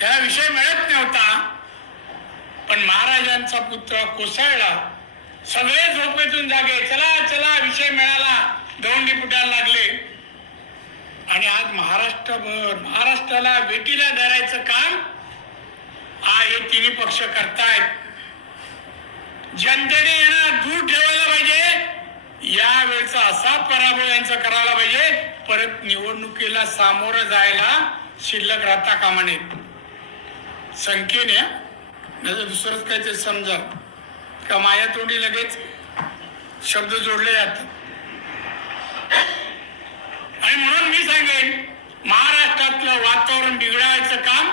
त्याला विषय मिळत नव्हता. पण महाराजांचा पुत्र कोसळला. सगळे झोपेतून जागे. चला चला विषय मिळाला. दौंडी फुटायला लागले. आणि आज महाराष्ट्रभर महाराष्ट्राला वेटीला धरायचं काम हा हे तिन्ही पक्ष करतायत. जनतेने यांना दूर ठेवायला पाहिजे. या वेळचा असा पराभव यांचा करायला पाहिजे. परत निवडणुकीला सामोरं जायला शिल्लक राहता कामा नयेत संख्येने म्हणजे दुसरंच काय ते समजा. का माया तोंडी लगेच शब्द जोडले जातात. आणि म्हणून मी सांगेन महाराष्ट्रातलं वातावरण बिघडायचं काम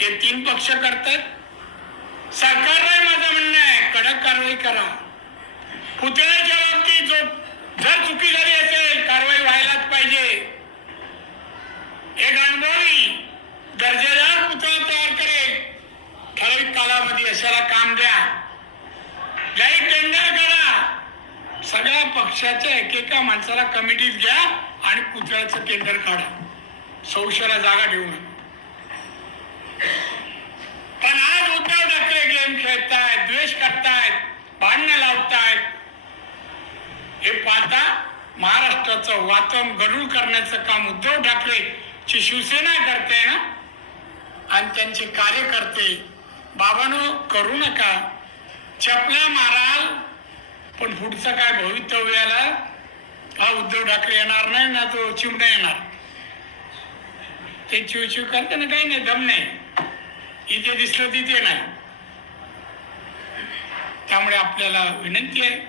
हे तीन पक्ष करतात. सरकारला माझं म्हणणं आहे कडक कारवाई करा. पुतळ्याच्या पक्षाच्या एकेका माणसाला कमिटीत घ्या आणि पुतळ्याचं केंद्र काढा. संशयाला जागा ठेवू नका. पण आज उद्धव ठाकरे गेम खेळतायत द्वेष करतायत भांडणं लावतायत. हे पाहता महाराष्ट्राचं वातम गरुड करण्याचं काम उद्धव ठाकरे ची शिवसेना करते ना? आणि त्यांचे कार्यकर्ते बाबानो करू नका. चपला माराल पण पुढचं काय भवितव्याला हा उद्धव ठाकरे येणार नाही ना तो चिमणा येणार. ते चिव चिव करते ना काही नाही दम नाही. इथे दिसलं तिथे नाही. त्यामुळे आपल्याला विनंती आहे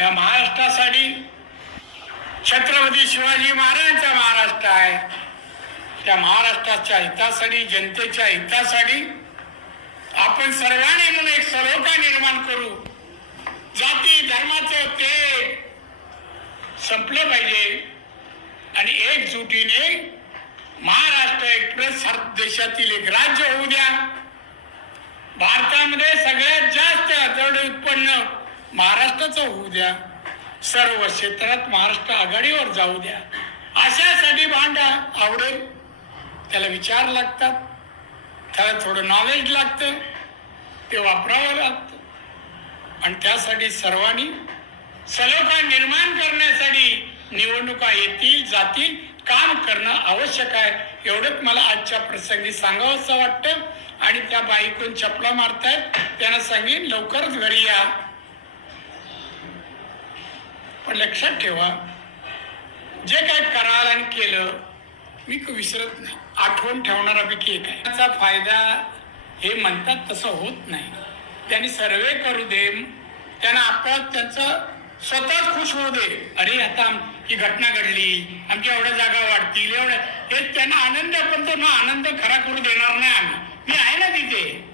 या महाराष्ट्रासाठी छत्रपती शिवाजी महाराजांचा महाराष्ट्र आहे. त्या महाराष्ट्राच्या हितासाठी जनतेच्या हितासाठी आपण सर्वांनी म्हणून एक सलोखा निर्माण करू. जाती धर्माचं ते संपलं पाहिजे. आणि एकजुटीने महाराष्ट्र एक्सप्रेस हर देशातील एक राज्य होऊ द्या. भारतामध्ये सगळ्यात जास्त जड उत्पन्न महाराष्ट्राचं होऊ द्या. सर्व क्षेत्रात महाराष्ट्र आघाडीवर जाऊ द्या. अशासाठी भांडा आवडेल. त्याला विचार लागतात. त्याला थोडं नॉलेज लागतं. ते वापरावं लागतं. आणि त्यासाठी सर्वांनी सलोखा निर्माण करण्यासाठी निवडणुका येतील जातील काम करणं आवश्यक आहे. एवढंच मला आजच्या प्रसंगी सांगावं असं वाटतं. आणि त्या बाईकून चपला मारतायत. त्यांना सांगेन लवकरच घरी या. पण लक्षात ठेवा जे काय कराल आणि केलं मी विसरत नाही. आठवण ठेवणाऱ्यापैकी एक आहे. त्याचा फायदा हे म्हणतात तसं होत नाही. त्यांनी सर्वे करू दे. त्यांना आपोआप त्यांचं स्वतःच खुश होऊ दे. अरे आता ही घटना घडली. आमच्या एवढ्या जागा वाढतील. एवढ्या हे त्यांना आनंद आपण पण तो ना आनंद खरा करू देणार नाही आम्ही. मी आहे ना तिथे.